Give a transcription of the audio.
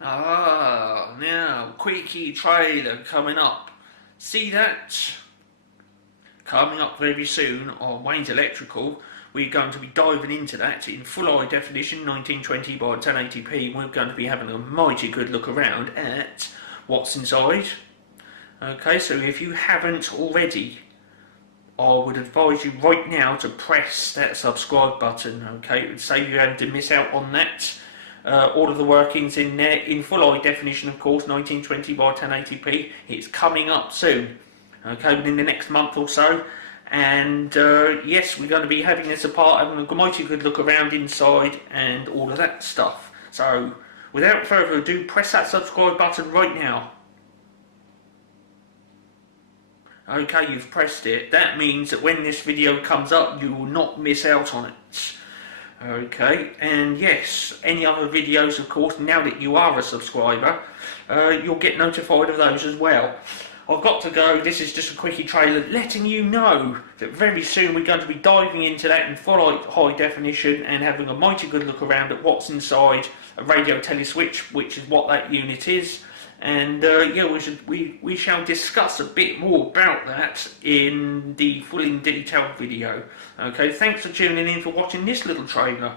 Now, quickie trailer coming up. See that? Coming up very soon on Wayne's Electrical. We're going to be diving into that in full high definition, 1920 by 1080p. We're going to be having a mighty good look around at what's inside. Okay, so if you haven't already, I would advise you right now to press that subscribe button. Okay, it would save you having to miss out on that. All of the workings in there in full high definition, of course, 1920 by 1080p. It's coming up soon, okay, within the next month or so. And yes, we're going to be having this apart, having a mighty good look around inside and all of that stuff. So without further ado, press that subscribe button right now. Okay, you've pressed it. That means that when this video comes up, you will not miss out on it. Okay, and yes, any other videos, of course, now that you are a subscriber, you'll get notified of those as well. I've got to go. This is just a quickie trailer letting you know that very soon we're going to be diving into that in full high definition and having a mighty good look around at what's inside a radio teleswitch, which is what that unit is. And yeah, we shall discuss a bit more about that in the full in detail video. Okay, thanks for tuning in for watching this little trailer.